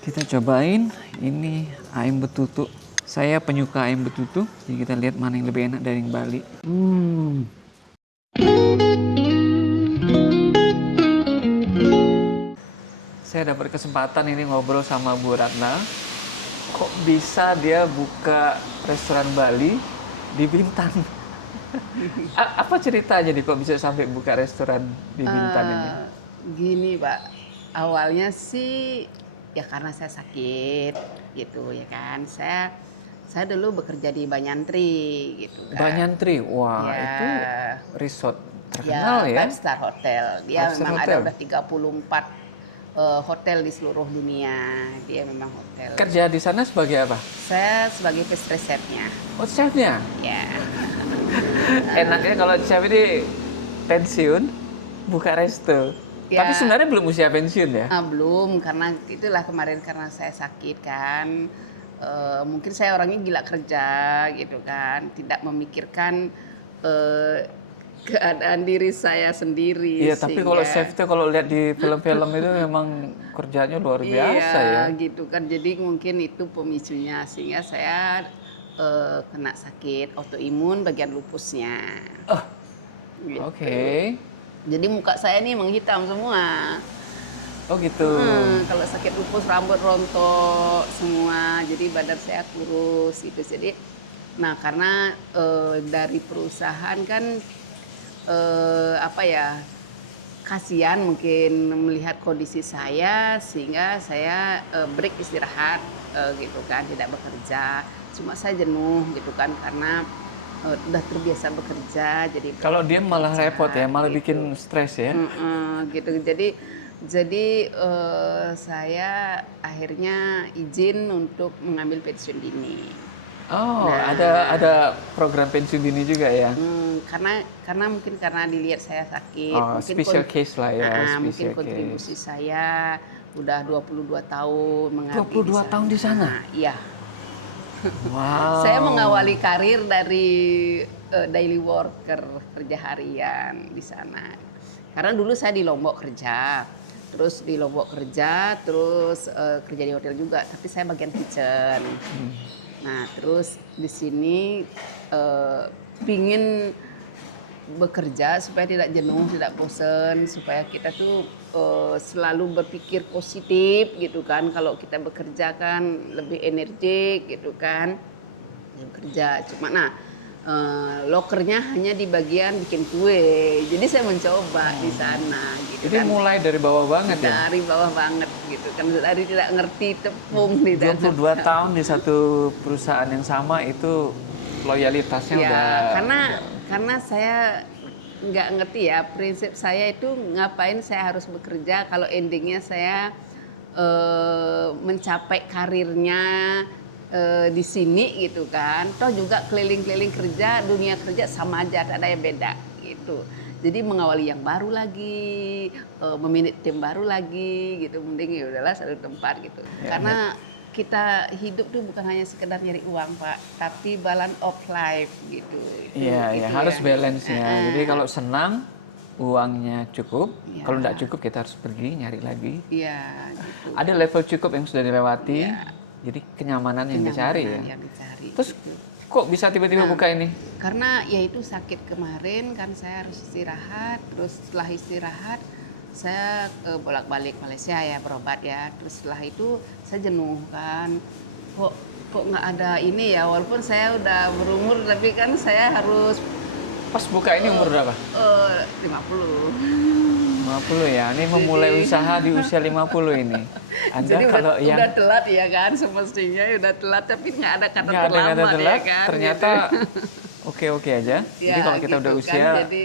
Kita cobain ini ayam betutu. Saya penyuka ayam betutu, jadi kita lihat mana yang lebih enak dari yang Bali. Saya dapat kesempatan ini ngobrol sama Bu Ratna. Kok bisa dia buka restoran Bali di Bintan? Apa ceritanya nih kok bisa sampai buka restoran di Bintan ini? Gini Pak, awalnya sih ya karena saya sakit gitu ya kan. Saya dulu bekerja di Banyantri gitu kan. Banyantri, wah Ya, itu resort terkenal ya ya, Five Star Hotel. Five Dia Star memang ada Hotel. udah 34 hotel di seluruh dunia. Dia memang hotel. Kerja di sana sebagai apa? Saya sebagai pastry chefnya. Oh, chefnya. Ya. Enaknya kalau chef ini pensiun, buka resto. Tapi Ya, sebenarnya belum usia pensiun ya? Belum, karena itulah kemarin karena saya sakit kan. Mungkin saya orangnya gila kerja gitu kan, tidak memikirkan eh, keadaan diri saya sendiri Iya, tapi kalau chef sehingga itu kalau lihat di film-film itu memang kerjanya luar biasa ya. iya gitu kan. Jadi mungkin itu pemicunya sehingga saya kena sakit autoimun bagian lupusnya Oh, gitu. oke. Jadi muka saya ini menghitam semua. Oh gitu. Kalau sakit lupus rambut rontok semua, jadi badan saya kurus gitu. Jadi, nah karena dari perusahaan kan apa ya kasihan mungkin melihat kondisi saya sehingga saya break istirahat gitu kan, tidak bekerja. Cuma saya jenuh gitu kan karena udah terbiasa bekerja, jadi Kalau dia malah bekerja repot ya, malah gitu. bikin stres ya. Gitu. Jadi saya akhirnya izin untuk mengambil pensiun dini. Oh, Nah, ada program pensiun dini juga ya. karena mungkin karena dilihat saya sakit, Oh, mungkin special case lah ya, mungkin special kontribusi case. saya udah 22 tahun mengabdi di 22 tahun di sana. sana. Iya. Saya Wow. mengawali karir dari daily worker, kerja harian di sana. Karena dulu saya di Lombok kerja, terus di Lombok kerja, terus kerja di hotel juga, tapi saya bagian kitchen. Nah, terus di sini pingin bekerja supaya tidak jenuh, tidak bosan, supaya kita tuh selalu berpikir positif gitu kan. Kalau kita bekerja kan lebih energik gitu kan. Bekerja cuma nah lokernya hanya di bagian bikin kue. Jadi saya mencoba di sana gitu Jadi kan. mulai dari bawah banget ya. Dari bawah banget gitu kan. Dari tidak ngerti tepung, tidak 22 ngerti. tahun di satu perusahaan yang sama itu loyalitasnya Ya, udah karena saya nggak ngerti ya, prinsip saya itu ngapain saya harus bekerja kalau endingnya saya mencapai karirnya di sini gitu kan. Toh juga keliling-keliling kerja, dunia kerja sama aja, tak ada yang beda gitu. Jadi mengawali yang baru lagi, memanage tim baru lagi gitu. Mending ya udahlah satu tempat gitu. ya, Karena kita hidup tuh bukan hanya sekedar nyari uang Pak, tapi balance of life gitu. iya, ya, Itu harus yang balance-nya. Jadi kalau senang uangnya cukup, kalau nggak ya, cukup kita harus pergi nyari lagi. ya gitu. Ada level cukup yang sudah dilewati, Ya, jadi kenyamanan yang dicari kenyamanan ya. yang dicari Terus gitu. kok bisa tiba-tiba Nah, buka ini? karena ya itu sakit kemarin kan saya harus istirahat, terus setelah istirahat saya bolak-balik Malaysia ya berobat ya. Terus setelah itu saya jenuh kan. Kok kok nggak ada ini ya, walaupun saya udah berumur tapi kan saya harus Pas buka ini umur berapa? 50. 50 ya. Ini memulai Jadi usaha di usia 50 ini. Anda jadi kalau yang udah telat ya kan, semestinya udah telat tapi nggak ada kata nggak ada kata terlambat ya telat, kan ternyata gitu. oke-oke aja. Ya Jadi kalau kita gitu udah kan, usia, jadi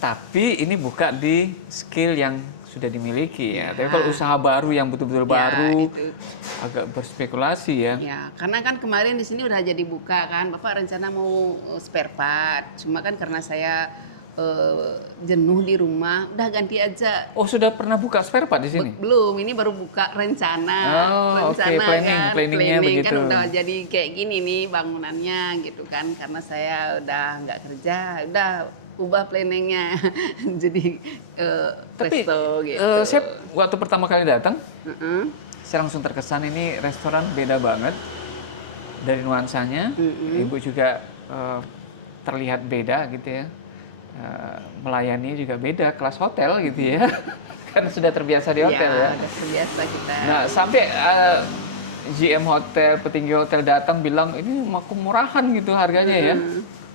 tapi ini buka di skill yang sudah dimiliki ya. Tapi kalau ya usaha baru yang betul-betul ya baru, itu agak berspekulasi ya. ya karena kan kemarin di sini udah jadi buka kan, Bapak rencana mau spare part, cuma kan karena saya jenuh di rumah, udah ganti aja. Oh, sudah pernah buka spare part di sini? Belum, ini baru buka rencana, Oh, oke, kan, planningnya planning kan begitu. udah jadi kayak gini nih bangunannya gitu kan, karena saya udah nggak kerja, udah ubah planningnya jadi Tapi resto gitu. saya waktu pertama kali datang, Heeh. saya langsung terkesan ini restoran beda banget dari nuansanya. Ibu juga terlihat beda gitu ya. Melayani juga beda, kelas hotel gitu ya. Kan sudah terbiasa di hotel ya. Udah terbiasa kita. Nah, sampai GM hotel, petinggi hotel datang bilang ini mau kemurahan gitu harganya ya.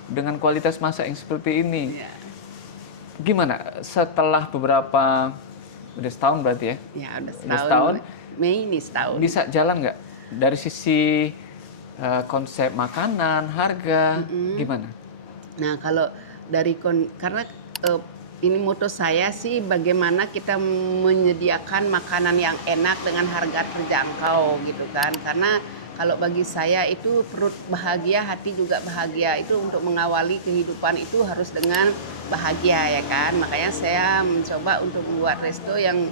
Dengan kualitas masak yang seperti ini. Ya. Gimana setelah beberapa, udah setahun berarti ya? Ya udah Udah setahun. Mei ini setahun. Bisa jalan nggak dari sisi konsep makanan, harga, gimana? Nah, kalau dari karena ini moto saya sih bagaimana kita menyediakan makanan yang enak dengan harga terjangkau gitu kan. Karena kalau bagi saya itu perut bahagia, hati juga bahagia. Itu untuk mengawali kehidupan itu harus dengan bahagia ya kan. Makanya saya mencoba untuk membuat resto yang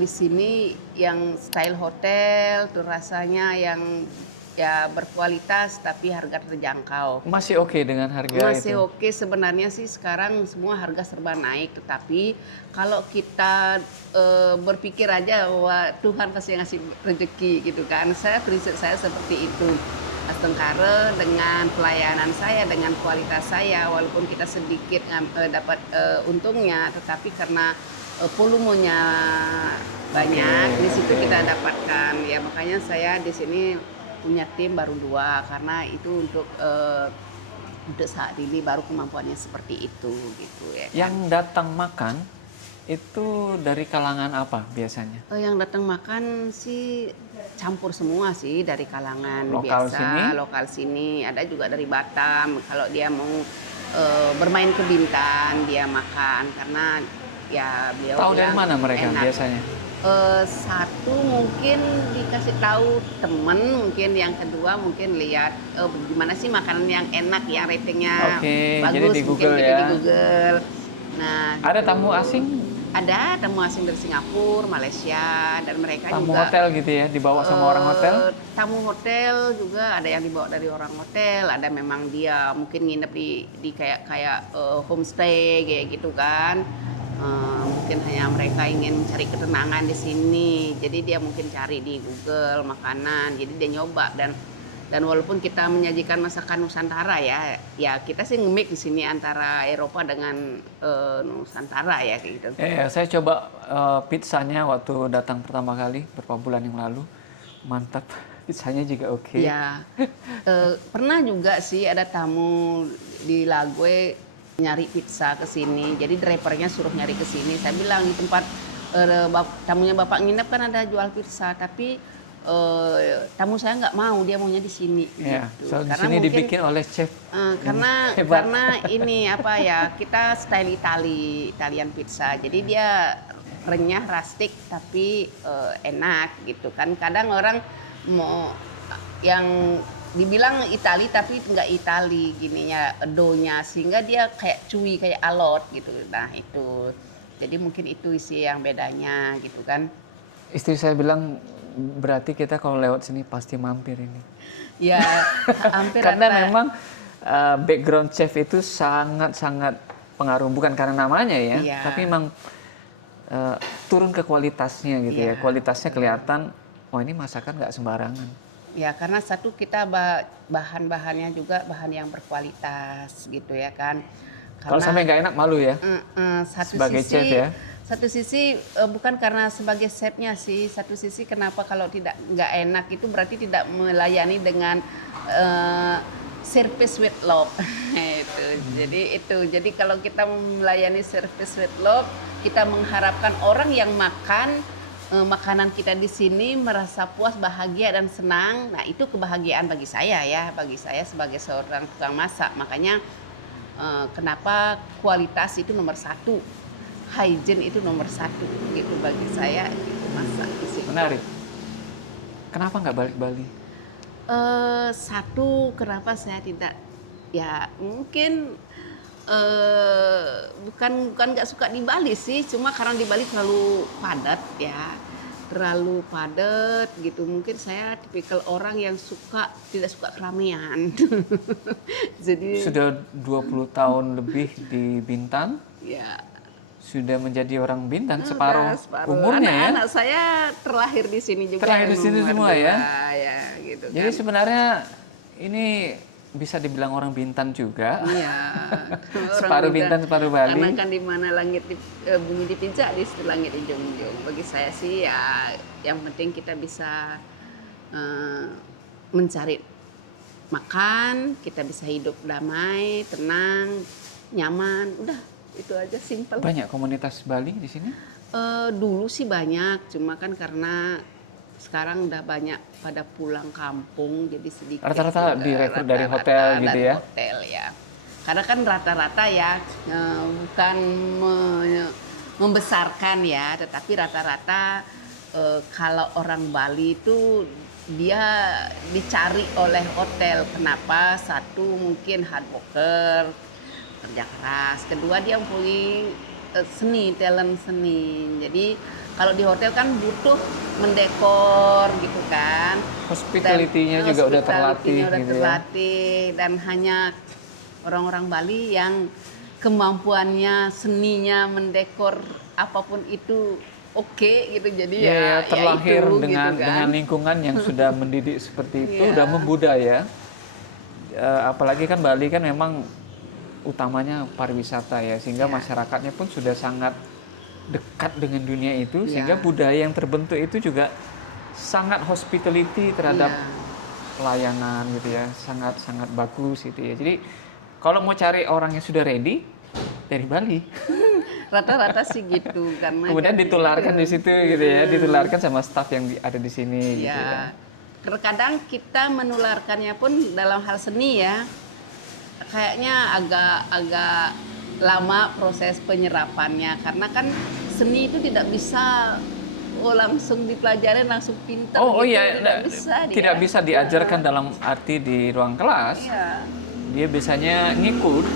di sini yang style hotel tuh rasanya yang ya berkualitas tapi harga terjangkau. Masih oke dengan harga Masih itu? oke sebenarnya sih sekarang semua harga serba naik, tetapi kalau kita berpikir aja bahwa Tuhan pasti ngasih rezeki gitu kan. Prinsip saya seperti itu. Astengkare dengan pelayanan saya, dengan kualitas saya, walaupun kita sedikit dapat untungnya, tetapi karena volumenya banyak, di situ kita dapatkan. Ya makanya saya di sini punya tim baru 2 karena itu untuk saat ini baru kemampuannya seperti itu gitu ya. Yang datang makan itu dari kalangan apa biasanya? Yang datang makan sih campur semua sih dari kalangan Lokal biasa, sini? lokal sini, ada juga dari Batam. Kalau dia mau bermain ke Bintan dia makan karena ya beliau Tahu dari bilang mana mereka enak. biasanya? Satu mungkin dikasih tahu temen, mungkin yang kedua mungkin lihat gimana sih makanan yang enak yang ratingnya Oke, bagus, jadi di mungkin Google gitu ya. di Google. Nah, Ada gitu. tamu asing? Ada tamu asing dari Singapura, Malaysia, dan mereka Tamu juga hotel gitu ya, dibawa sama orang hotel? Tamu hotel juga ada yang dibawa dari orang hotel, ada memang dia mungkin nginep di kayak homestay kayak gitu kan. Mungkin hanya mereka ingin mencari ketenangan di sini, jadi dia mungkin cari di Google makanan, jadi dia nyoba dan walaupun kita menyajikan masakan Nusantara ya kita sih nge-mix di sini antara Eropa dengan Nusantara ya kayak gitu. Saya coba pizzanya waktu datang pertama kali beberapa bulan yang lalu, mantap. Pizzanya juga oke. Ya, pernah juga sih ada tamu di Lague nyari pizza ke sini. Jadi drivernya suruh nyari ke sini. Saya bilang di tempat tamunya Bapak nginep kan ada jual pizza, tapi tamu saya nggak mau, dia maunya di sini. Ya, Gitu. di sini mungkin, dibikin oleh chef. karena ini apa ya, kita style Italian pizza. Jadi dia renyah, rustic tapi enak gitu kan. Kadang orang mau yang dibilang Itali tapi nggak Itali gininya donya, sehingga dia kayak cuy, kayak alot gitu. Nah itu jadi mungkin itu sih yang bedanya gitu kan. Istri saya bilang berarti kita kalau lewat sini pasti mampir ini. Ya hampir Karena memang background chef itu sangat-sangat pengaruh, bukan karena namanya ya, Iya. tapi memang turun ke kualitasnya gitu ya. Iya. Kualitasnya kelihatan, oh ini masakan nggak sembarangan. Ya karena satu kita bahan-bahannya juga bahan yang berkualitas gitu ya kan. Kalau sampai nggak enak malu ya, Satu sebagai sisi, chef ya. Satu sisi bukan karena sebagai chefnya sih. Satu sisi kenapa kalau nggak enak itu berarti tidak melayani dengan service with love. Jadi kalau kita melayani service with love, kita mengharapkan orang yang makan makanan kita di sini merasa puas, bahagia dan senang. Nah, itu kebahagiaan bagi saya sebagai seorang tukang masak. Makanya kenapa kualitas itu nomor 1, hygiene itu nomor 1 gitu bagi saya gitu, masak di sini. Menarik. Kenapa nggak balik Bali? Satu, kenapa saya tidak, ya mungkin bukan nggak suka di Bali sih, cuma karena di Bali terlalu padat gitu. Mungkin saya tipikal orang yang tidak suka keramaian. Jadi Sudah 20 tahun lebih di Bintan, ya sudah menjadi orang Bintan Udah separuh separuh. umurnya ya. Anak-anak saya terlahir di sini juga. Terlahir di yang sini nomor semua ya? 2, ya gitu Jadi kan. sebenarnya ini bisa dibilang orang Bintan juga. Iya. Separuh Bintan, separuh Bali. Karena kan di mana bumi dipijak, di situ langit dijunjung. Bagi saya sih ya yang penting kita bisa mencari makan, kita bisa hidup damai, tenang, nyaman. Udah, itu aja simple. Banyak komunitas Bali di sini? Dulu sih banyak, cuma kan karena sekarang udah banyak pada pulang kampung, jadi sedikit. Rata-rata juga, direkrut dari hotel rata-rata gitu dari ya? Hotel ya. Karena kan rata-rata ya, bukan membesarkan ya, tetapi rata-rata kalau orang Bali itu dia dicari oleh hotel. Kenapa? Satu mungkin hard worker, kerja keras. Kedua dia mempunyai seni, talent seni. Jadi kalau di hotel kan butuh mendekor gitu kan. Hospitality-nya juga udah terlatih Hospitality-nya udah gitu ya. terlatih. Dan hanya orang-orang Bali yang kemampuannya, seninya mendekor apapun itu oke gitu. Jadi Ya, ya, terlahir itu, dengan gitu kan. dengan lingkungan yang sudah mendidik seperti itu, Iya. udah membudaya. Apalagi kan Bali kan memang utamanya pariwisata ya, sehingga Ya. masyarakatnya pun sudah sangat dekat dengan dunia itu, Ya. sehingga budaya yang terbentuk itu juga sangat hospitality terhadap Iya. pelayanan gitu ya, sangat sangat bagus gitu ya. Jadi kalau mau cari orang yang sudah ready dari Bali, Rata-rata sih gitu karena kemudian kan ditularkan di situ gitu ya, ditularkan sama staff yang ada di sini gitu ya. ya. Terkadang kita menularkannya pun dalam hal seni ya. Kayaknya agak lama proses penyerapannya karena kan seni itu tidak bisa langsung dipelajari langsung pintar Oh gitu, iya, tidak bisa dia. tidak bisa diajarkan dalam arti di ruang kelas. Iya. Dia biasanya ngikut.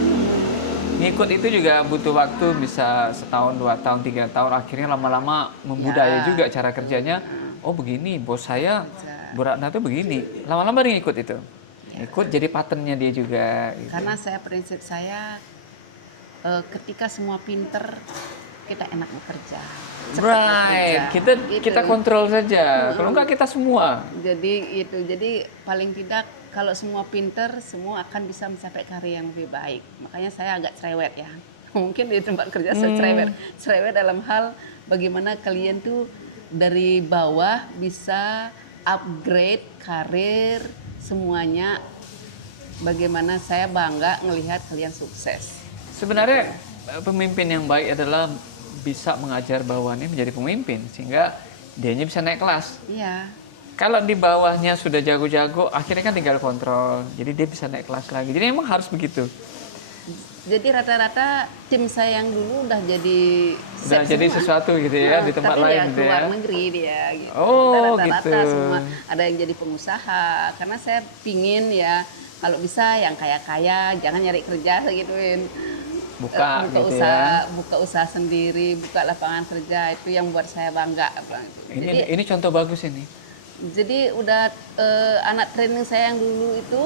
Ngikut itu juga butuh waktu, bisa setahun, 2 tahun, 3 tahun. Akhirnya lama-lama membudaya Ya. juga cara kerjanya. Oh begini, bos saya Bu Ratna tuh begini. Lama-lama dia ngikut itu. Ikut jadi patternnya dia juga. Gitu. Karena prinsip saya ketika semua pinter kita enak bekerja. Cepat Right, bekerja. kita Gitu. kontrol saja. Kalau enggak kita semua. Jadi paling tidak kalau semua pinter, semua akan bisa mencapai karir yang lebih baik. Makanya saya agak cerewet ya. Mungkin di tempat kerja saya cerewet. Cerewet dalam hal bagaimana kalian tuh dari bawah bisa upgrade karir semuanya. Bagaimana saya bangga ngelihat kalian sukses. Sebenarnya pemimpin yang baik adalah bisa mengajar bawahannya menjadi pemimpin sehingga dianya bisa naik kelas. Iya. Kalau di bawahnya sudah jago-jago, akhirnya kan tinggal kontrol. Jadi dia bisa naik kelas lagi. Jadi memang harus begitu. Jadi rata-rata tim saya yang dulu udah jadi Udah chef jadi semua. sesuatu gitu ya di tempat Tapi lain ya gitu keluar ya. negeri dia gitu. Oh, Rata-rata gitu. semua ada yang jadi pengusaha karena saya pingin ya kalau bisa yang kaya-kaya, jangan nyari kerja gituin. Buka gitu usaha, ya. buka usaha sendiri, buka lapangan kerja itu yang buat saya bangga. Ini contoh bagus ini. Jadi udah anak training saya yang dulu itu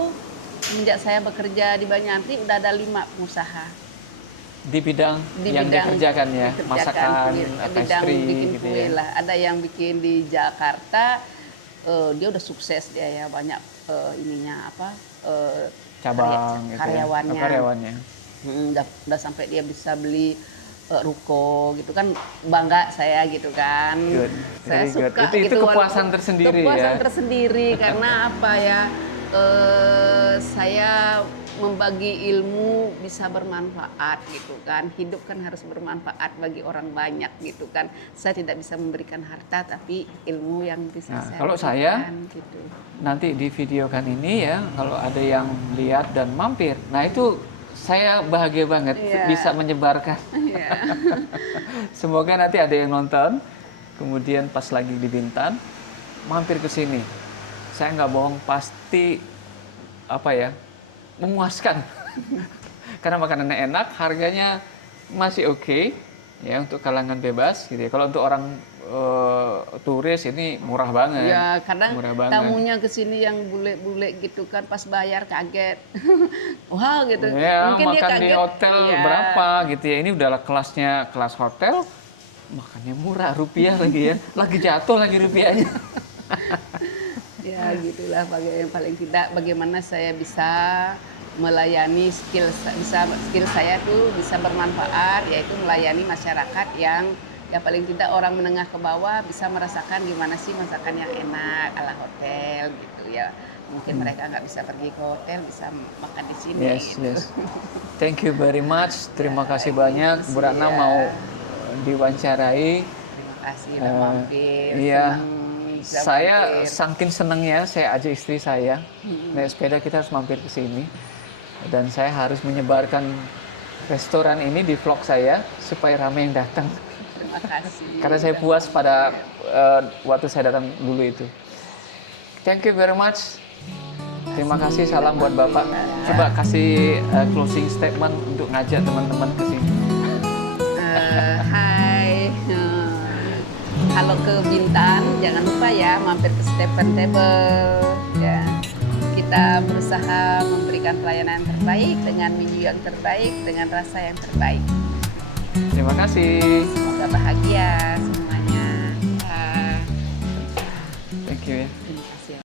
semenjak saya bekerja di Banyanti udah ada 5 pengusaha. Di bidang yang dikerjakan ya, masakan, bidang pastry bikin gitu kue ya. lah. Ada yang bikin di Jakarta, dia udah sukses dia ya, banyak ininya apa Cabang gitu ya. karyawannya. Karyawannya. Udah sampai dia bisa beli ruko gitu kan, bangga saya gitu kan. Good. Saya Very good. suka Itu gitu, kepuasan walaupun- tersendiri kepuasan ya. tersendiri karena apa ya, saya membagi ilmu bisa bermanfaat gitu kan. Hidup kan harus bermanfaat bagi orang banyak gitu kan. Saya tidak bisa memberikan harta tapi ilmu yang bisa Nah, saya kalau berikan, saya gitu. nanti di video kan ini ya, kalau ada yang lihat dan mampir, nah itu saya bahagia banget Iya. bisa menyebarkan. Iya. Semoga nanti ada yang nonton, kemudian pas lagi di Bintan, mampir ke sini. Saya nggak bohong, pasti apa ya, memuaskan. Karena makanannya enak, harganya masih oke, ya untuk kalangan bebas gitu ya. Kalau untuk orang turis ini murah banget. Ya kadang Murah banget. tamunya ke sini yang bule-bule gitu kan pas bayar kaget. Wah gitu. Ya, Mungkin dia makan di kaget. hotel Iya. berapa gitu ya. Ini udahlah kelasnya kelas hotel, makannya murah, rupiah lagi ya. Lagi jatuh lagi rupiahnya. Ya gitulah yang paling tidak bagaimana saya bisa melayani skill saya tuh bisa bermanfaat, yaitu melayani masyarakat yang ya paling tidak orang menengah ke bawah bisa merasakan gimana sih masakan yang enak ala hotel gitu ya. Mungkin mereka nggak bisa pergi ke hotel, bisa makan di sini. Yes, gitu. yes. Thank you very much. Terima kasih banyak. Bu Ratna mau diwawancarai. Terima kasih udah mampir. Iya. Senang bisa Saya mampir. saking senengnya saya ajak istri saya naik sepeda, kita harus mampir ke sini. Dan saya harus menyebarkan restoran ini di vlog saya supaya ramai yang datang. Terima kasih. Karena saya puas pada waktu saya datang dulu itu. Thank you very much. Terima kasih, salam buat Bapak. Coba kasih closing statement untuk ngajak teman-teman ke sini. Hai, kalau ke Bintan jangan lupa ya mampir ke Stephen Table. Ya, kita berusaha memberikan pelayanan terbaik dengan menu yang terbaik dengan rasa yang terbaik. Terima kasih. Semoga bahagia.